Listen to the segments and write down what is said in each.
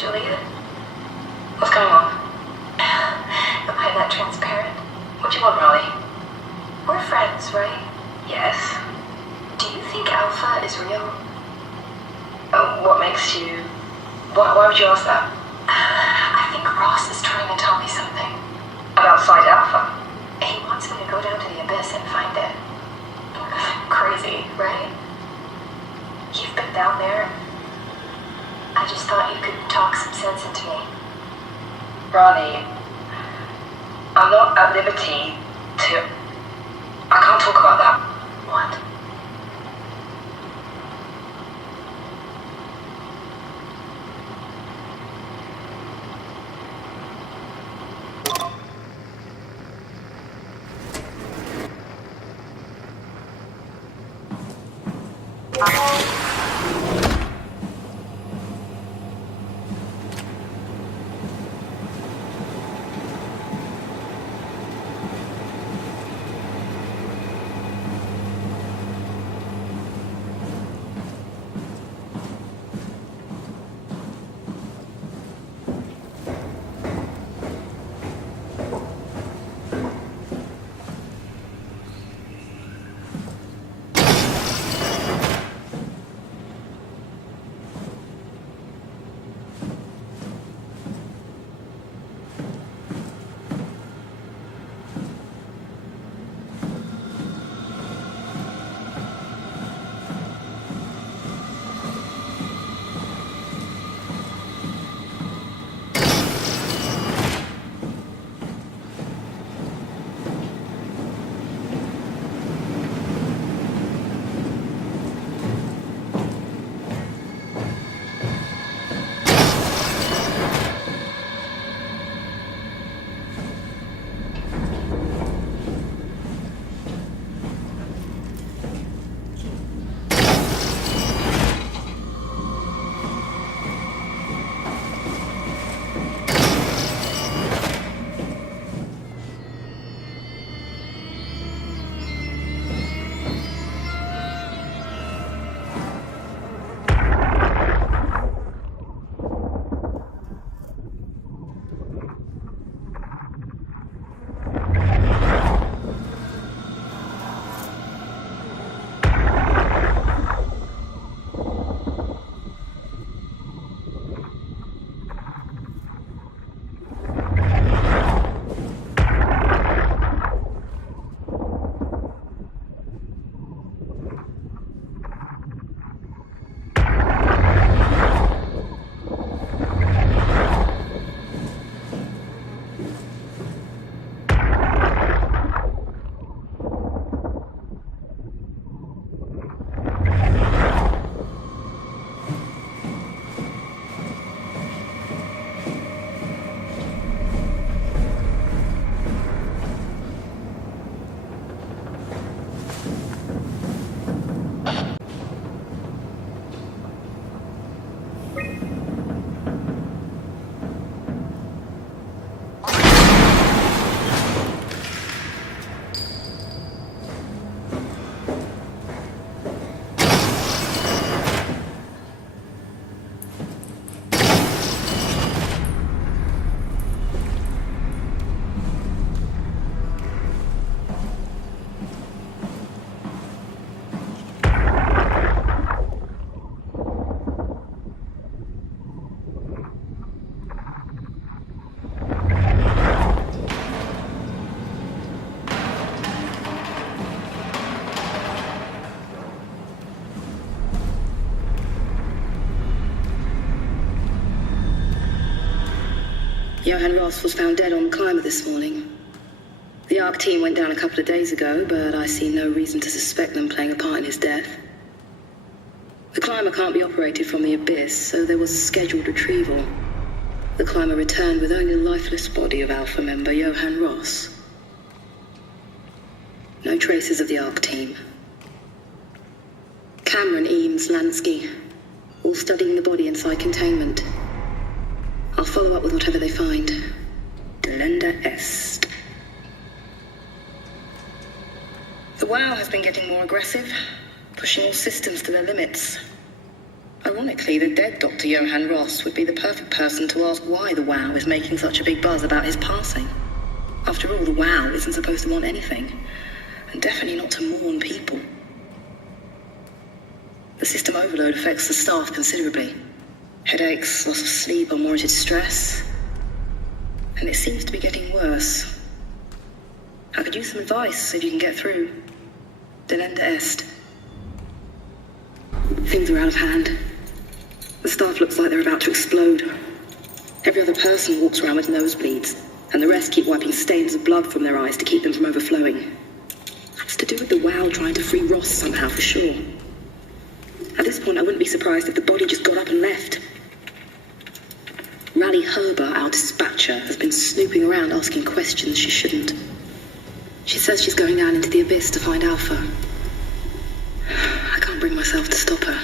Juliet? What's going on? Am I that transparent? What you want, Raleigh? We're friends, right? Yes. Do you think Alpha is real? What makes you... Why would you ask that? I think Ross is trying to tell me something. About Side Alpha? He wants me to go down to the Abyss and find it. Crazy, right? You've been down there. I just thought you could talk some sense into me. Ronnie, I'm not at liberty to... I can't talk about that. What? Johann Ross was found dead on the climber this morning. The ARC team went down a couple of days ago, but I see no reason to suspect them playing a part in his death. The climber can't be operated from the Abyss, so there was a scheduled retrieval. The climber returned with only the lifeless body of Alpha member Johann Ross. No traces of the ARC team. Cameron, Eames, Lansky, all studying the body inside containment. I'll follow up with whatever they find. Delenda est. The WoW has been getting more aggressive, pushing all systems to their limits. I Ironically, the dead Dr. Johann Ross would be the perfect person to ask why the WOW is making such a big buzz about his passing. After all, the WOW isn't supposed to want anything, and definitely not to mourn people. The system overload affects the staff considerably. Headaches, loss of sleep, unwarranted stress. And it seems to be getting worse. I could use some advice so you can get through. Delenda est. Things are out of hand. The staff looks like they're about to explode. Every other person walks around with nosebleeds, and the rest keep wiping stains of blood from their eyes to keep them from overflowing. It's to do with the WOW trying to free Ross somehow, for sure. At this point, I wouldn't be surprised if the body just got up and left. Rally Herber, our dispatcher, has been snooping around asking questions she shouldn't. She says she's going down into the abyss to find Alpha. I can't bring myself to stop her.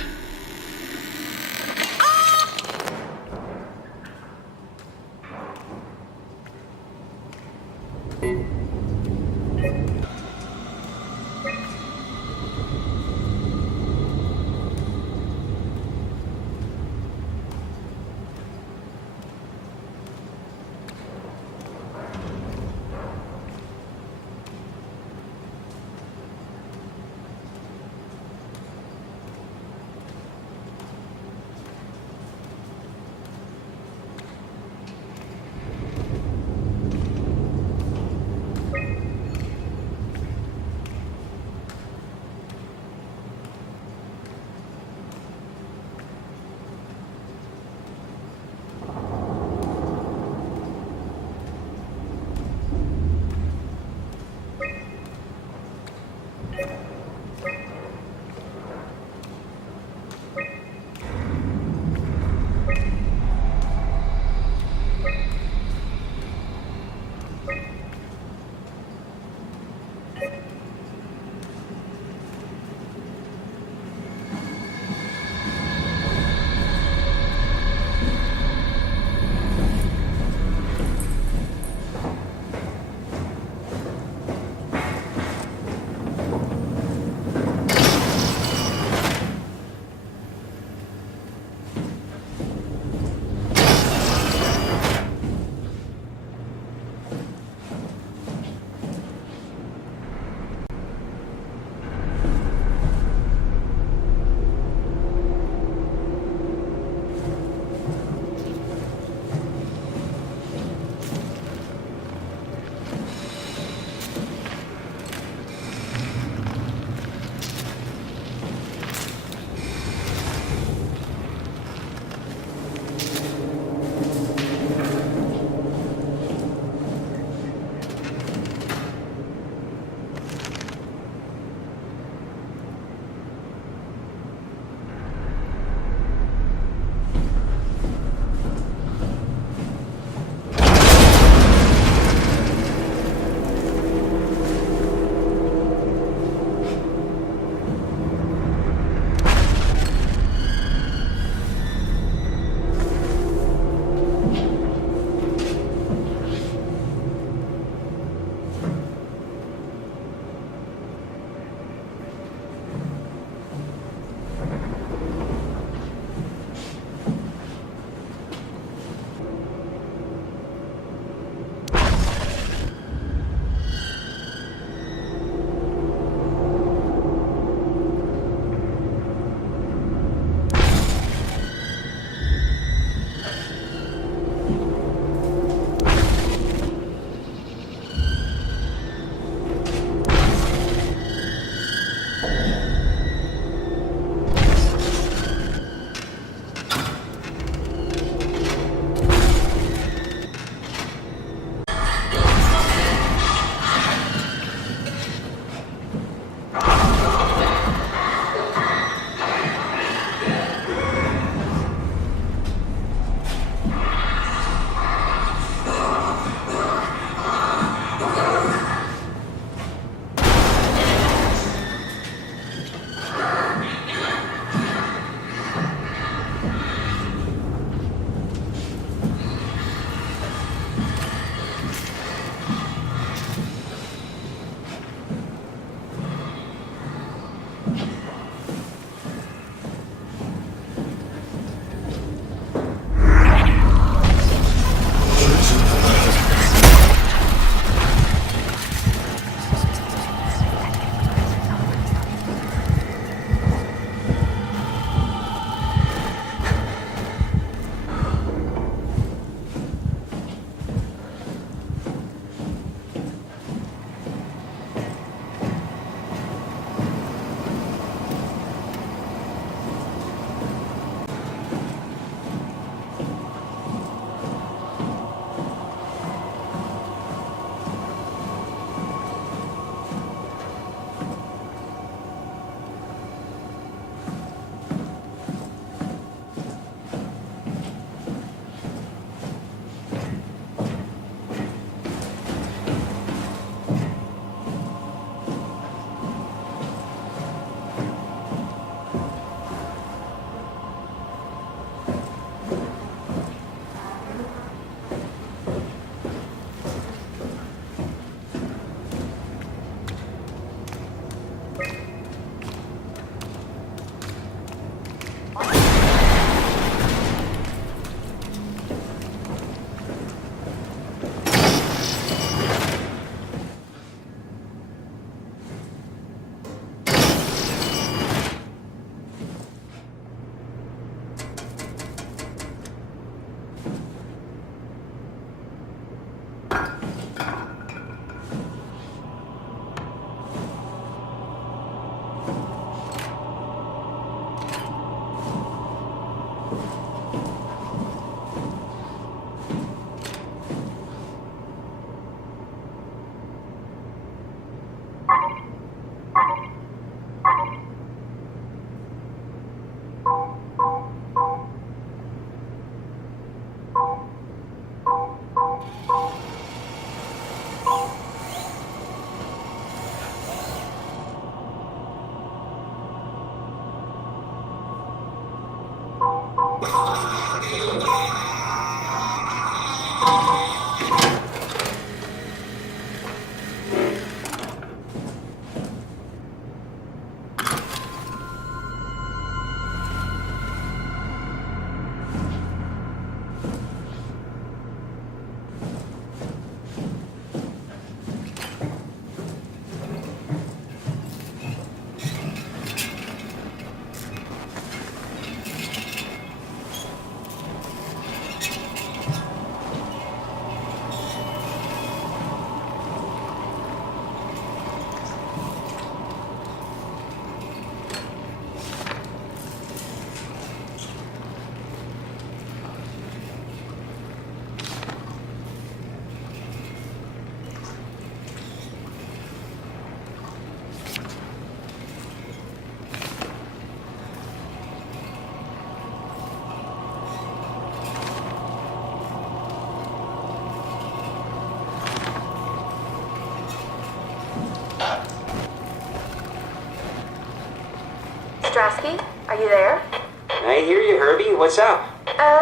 Strasky, are you there? I hear you, Herbie. What's up?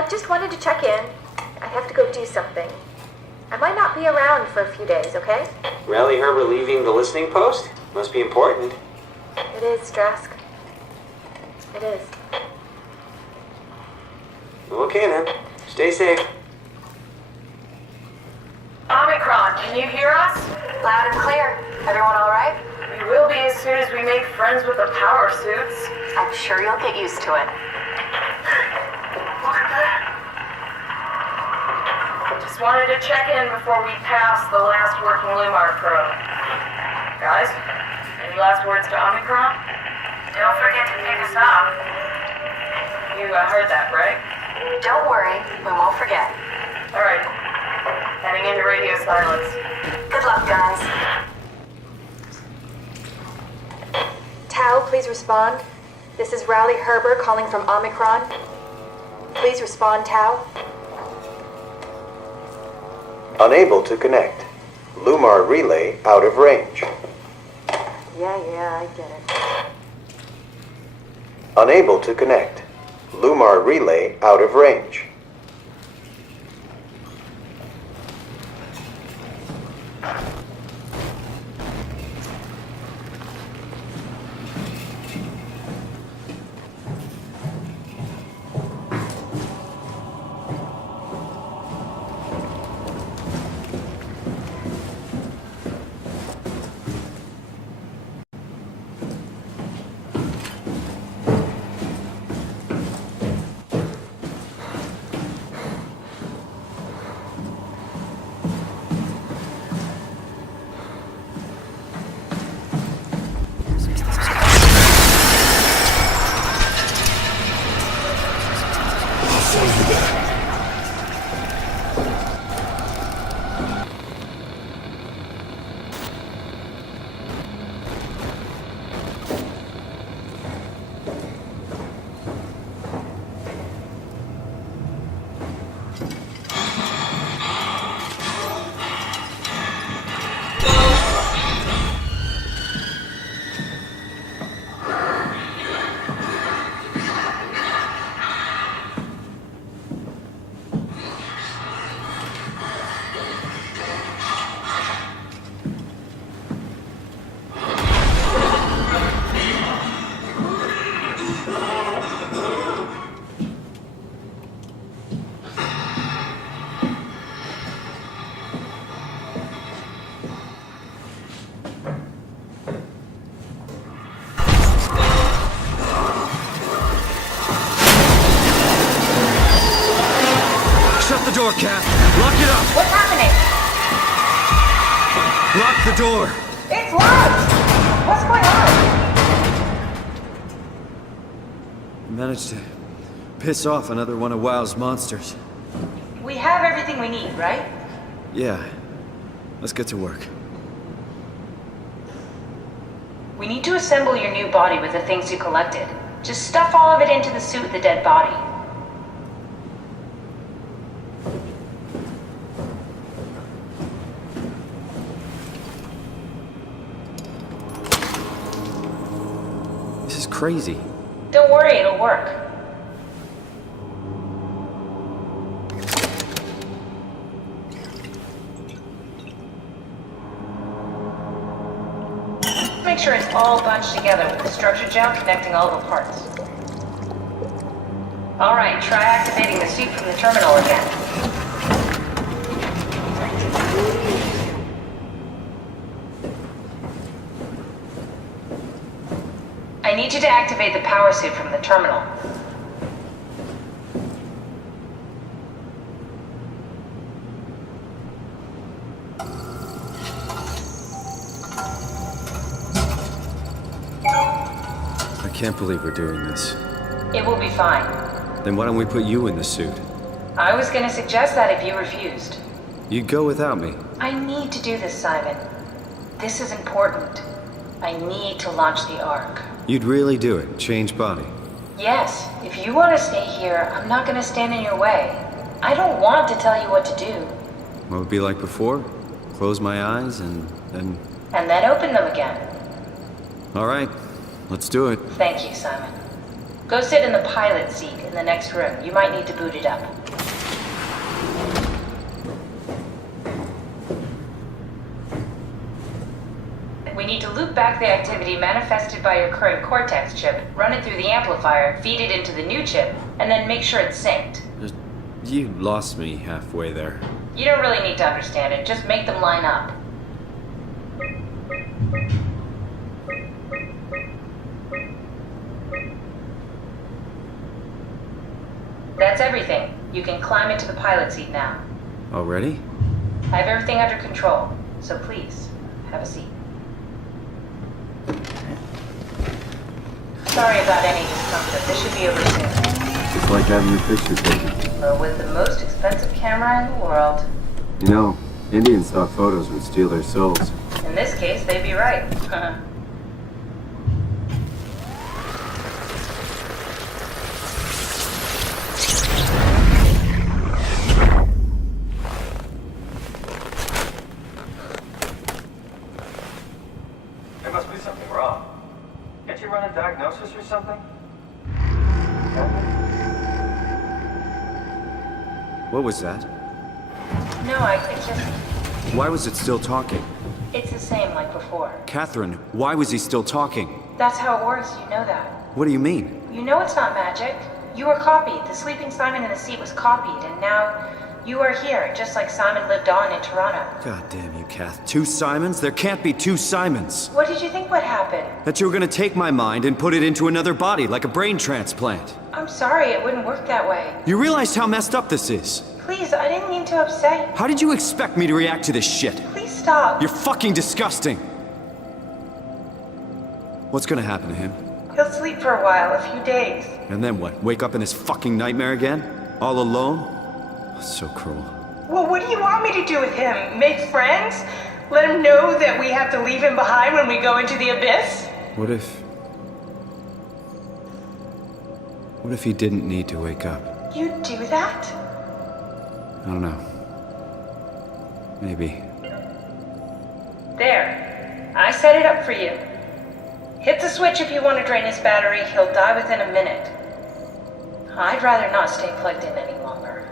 Just wanted to check in. I have to go do something. I might not be around for a few days, okay? Rally Herbert leaving the listening post? Must be important. It is, Strask. It is. Okay then. Stay safe. Omicron, can you hear us? Loud and clear. Everyone all right? We will be as soon as we make friends with the power suits. I'm sure you'll get used to it. Look at that. Just wanted to check in before we pass the last working Lumar probe. Guys, any last words to Omicron? Don't forget to pick us up. You heard that, right? Don't worry, we won't forget. Alright. Heading into radio silence. Good luck, guys. Tau, please respond. This is Rowley Herbert calling from Omicron. Please respond, Tau. Unable to connect. Lumar relay out of range. Yeah, I get it. Unable to connect. Lumar relay out of range. The door! It's locked! What's going on? I managed to piss off another one of WoW's monsters. We have everything we need, right? Yeah. Let's get to work. We need to assemble your new body with the things you collected. Just stuff all of it into the suit with the dead body. This is crazy. Don't worry, it'll work. Make sure it's all bunched together with the structure gel connecting all the parts. Alright, try activating the suit from the terminal again. I need you to activate the power suit from the terminal. I can't believe we're doing this. It will be fine. Then why don't we put you in the suit? I was gonna suggest that if you refused. You'd go without me. I need to do this, Simon. This is important. I need to launch the Ark. You'd really do it? Change body? Yes, if you want to stay here, I'm not gonna stand in your way. I don't want to tell you what to do. What would it be like before? Close my eyes and then... And then open them again. All right, let's do it. Thank you, Simon. Go sit in the pilot seat in the next room. You might need to boot it up. We need to loop back the activity manifested by your current Cortex chip, run it through the amplifier, feed it into the new chip, and then make sure it's synced. You lost me halfway there. You don't really need to understand it, just make them line up. That's everything. You can climb into the pilot seat now. Already? I have everything under control, so please, have a seat. Sorry about any discomfort. This should be over soon. It's like having your picture taken. But with the most expensive camera in the world. You know, Indian stock photos would steal their souls. In this case, they'd be right. There must be something wrong. Can't you run a diagnosis or something? What was that? No, I just... Why was it still talking? It's the same like before. Catherine, why was he still talking? That's how it works, you know that. What do you mean? You know it's not magic. You were copied. The sleeping Simon in the seat was copied, and now you are here, just like Simon lived on in Toronto. God damn you, Kath. 2 Simons? There can't be 2 Simons. What did you think would happen? That you were gonna take my mind and put it into another body, like a brain transplant. I'm sorry, it wouldn't work that way. You realize how messed up this is? Please, I didn't mean to upset you. How did you expect me to react to this shit? Please stop. You're fucking disgusting. What's gonna happen to him? He'll sleep for a while, a few days. And then what? Wake up in this fucking nightmare again? All alone? So cruel. Well, what do you want me to do with him? Make friends? Let him know that we have to leave him behind when we go into the abyss? What if he didn't need to wake up? You'd do that? I don't know. Maybe. There. I set it up for you. Hit the switch if you want to drain his battery. He'll die within a minute. I'd rather not stay plugged in any longer.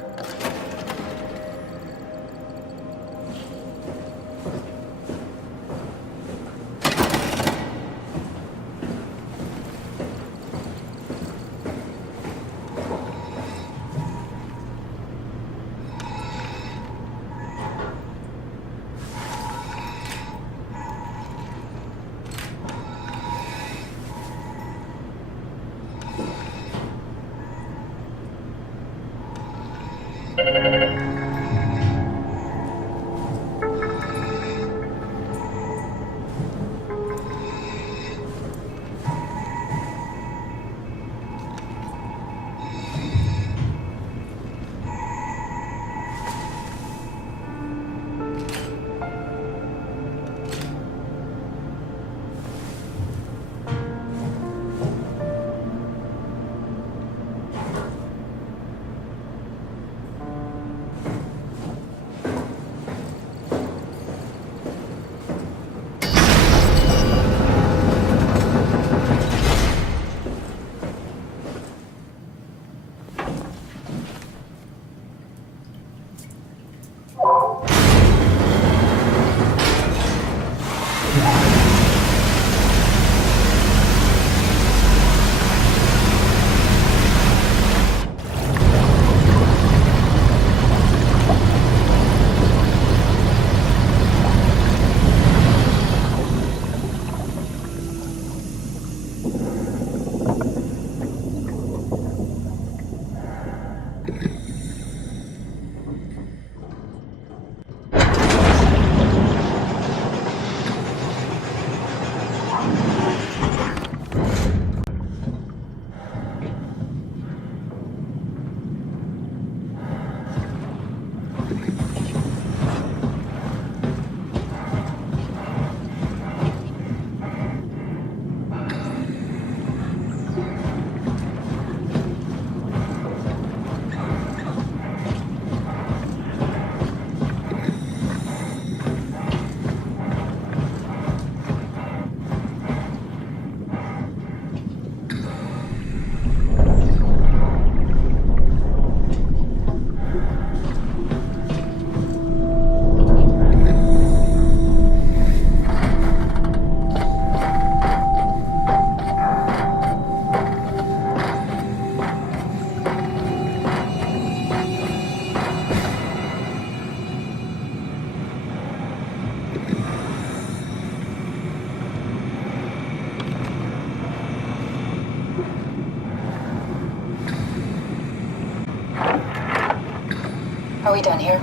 Are we done here?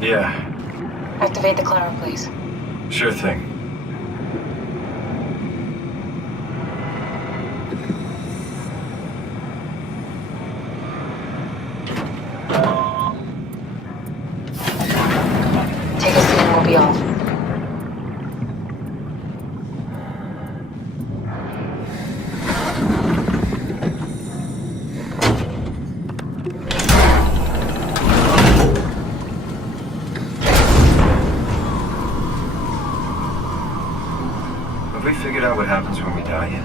Yeah, Activate the climber, please. sure thing. Take a seat and we'll be off. Have we figured out what happens when we die yet?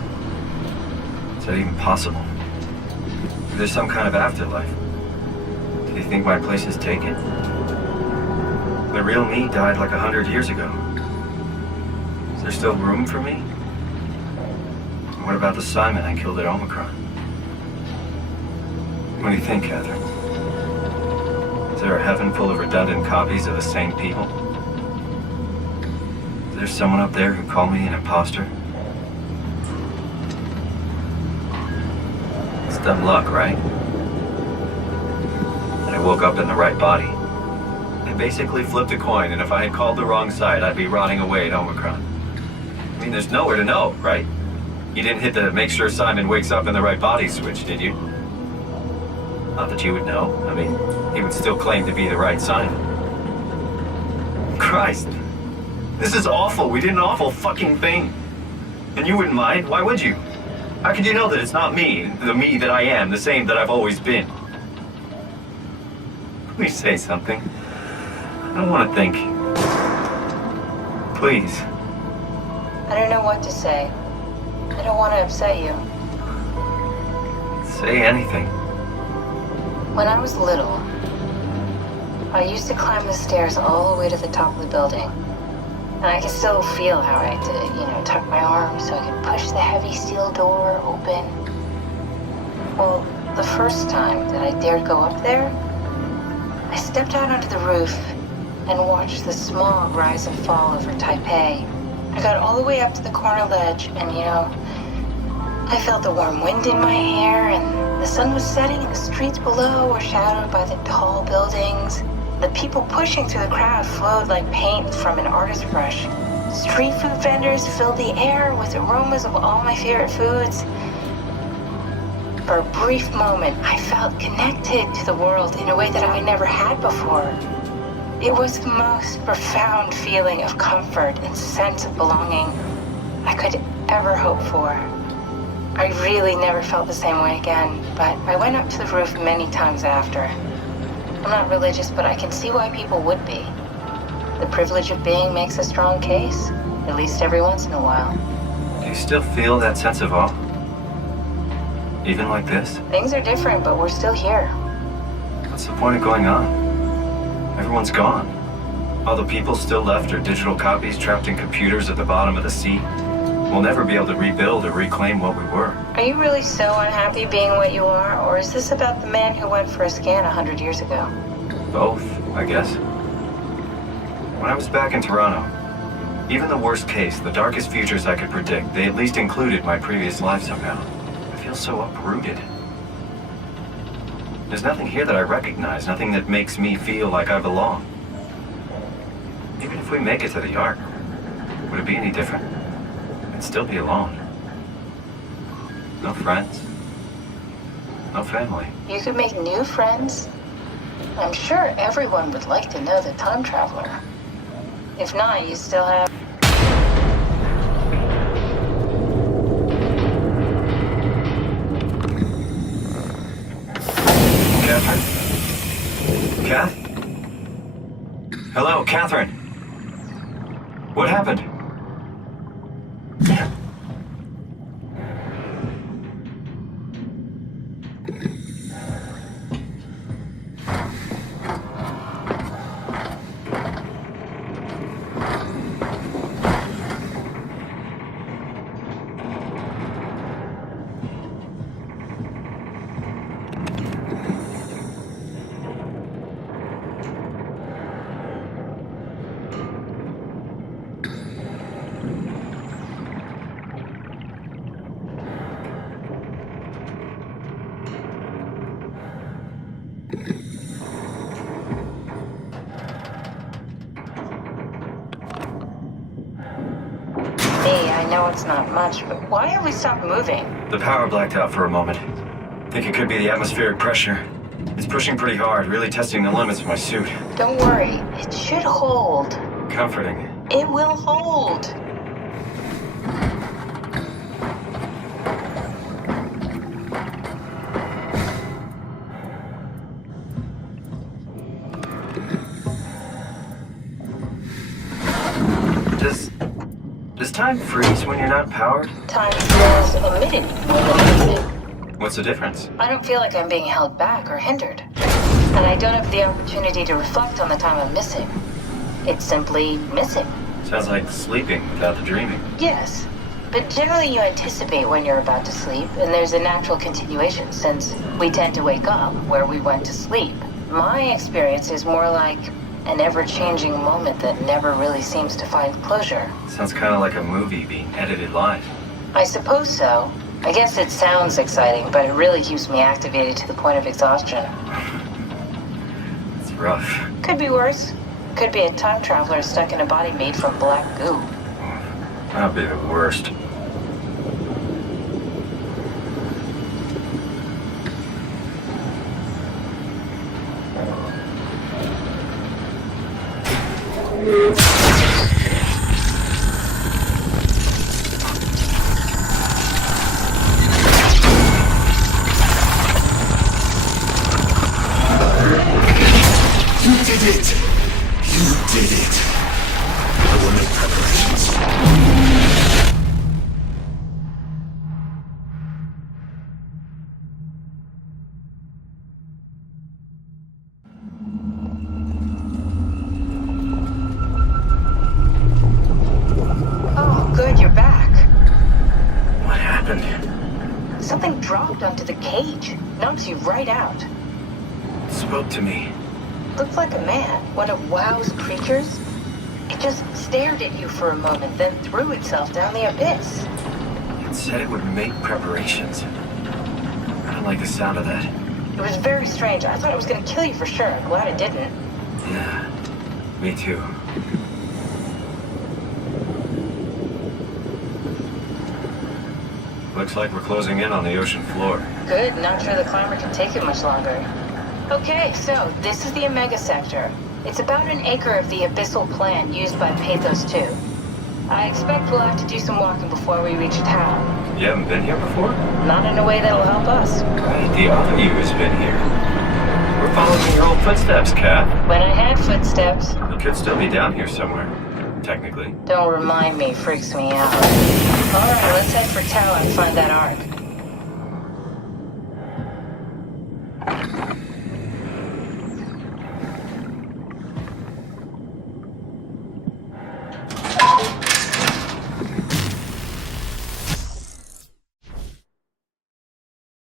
Is that even possible? Is there some kind of afterlife? Do you think my place is taken? The real me died like 100 years ago. Is there still room for me? And what about the Simon I killed at Omicron? What do you think, Catherine? Is there a heaven full of redundant copies of the same people? Is there someone up there who called me an imposter? It's dumb luck, right? I woke up in the right body. I basically flipped a coin, and if I had called the wrong side, I'd be rotting away at Omicron. I mean, there's nowhere to know, right? You didn't hit the make sure Simon wakes up in the right body switch, did you? Not that you would know. I mean, he would still claim to be the right Simon. Christ. This is awful. We did an awful fucking thing. And you wouldn't mind? Why would you? How could you know that it's not me, the me that I am, the same that I've always been? Please say something. I don't want to think. Please. I don't know what to say. I don't want to upset you. Say anything. When I was little, I used to climb the stairs all the way to the top of the building. And I can still feel how I had to, tuck my arms so I could push the heavy steel door open. Well, the first time that I dared go up there, I stepped out onto the roof and watched the smog rise and fall over Taipei. I got all the way up to the corner ledge and, I felt the warm wind in my hair and the sun was setting and the streets below were shadowed by the tall buildings. The people pushing through the crowd flowed like paint from an artist's brush. Street food vendors filled the air with aromas of all my favorite foods. For a brief moment, I felt connected to the world in a way that I never had before. It was the most profound feeling of comfort and sense of belonging I could ever hope for. I really never felt the same way again, but I went up to the roof many times after. I'm not religious, but I can see why people would be. The privilege of being makes a strong case, at least every once in a while. Do you still feel that sense of awe? Even like this? Things are different, but we're still here. What's the point of going on? Everyone's gone. All the people still left are digital copies trapped in computers at the bottom of the sea. We'll never be able to rebuild or reclaim what we were. Are you really so unhappy being what you are, or is this about the man who went for a scan 100 years ago? Both, I guess. When I was back in Toronto, even the worst case, the darkest futures I could predict, they at least included my previous life somehow. I feel so uprooted. There's nothing here that I recognize, nothing that makes me feel like I belong. Even if we make it to the Ark, would it be any different? I'd still be alone. No friends. No family. You could make new friends. I'm sure everyone would like to know the time traveler. If not, you still have... Catherine? Kath? Hello, Catherine. What happened? I know it's not much, but why have we stopped moving? The power blacked out for a moment. Think it could be the atmospheric pressure. It's pushing pretty hard, really testing the limits of my suit. Don't worry, it should hold. Comforting. It will hold. Does time freeze when you're not powered? Time feels omitted when needed. What's the difference? I don't feel like I'm being held back or hindered. And I don't have the opportunity to reflect on the time I'm missing. It's simply missing. Sounds like sleeping without the dreaming. Yes, but generally you anticipate when you're about to sleep, and there's a natural continuation since we tend to wake up where we went to sleep. My experience is more like an ever-changing moment that never really seems to find closure. Sounds kind of like a movie being edited live. I suppose so. I guess it sounds exciting, but it really keeps me activated to the point of exhaustion. It's rough. Could be worse. Could be a time traveler stuck in a body made from black goo. That'd be the worst. Something dropped onto the cage. Knocks you right out. It spoke to me. Looked like a man, one of WoW's creatures. It just stared at you for a moment, then threw itself down the abyss. It said it would make preparations. I don't like the sound of that. It was very strange. I thought it was going to kill you for sure. I'm glad it didn't. Yeah, me too. Looks like we're closing in on the ocean floor. Good, not sure the climber can take it much longer. Okay, so this is the Omega Sector. It's about an acre of the abyssal plan used by Pathos 2. I expect we'll have to do some walking before we reach town. You haven't been here before? Not in a way that'll help us. Wait, the other you has been here. We're following your old footsteps, Kat. When I had footsteps. You could still be down here somewhere, technically. Don't remind me, freaks me out. Alright, let's head for Tau and find that ark.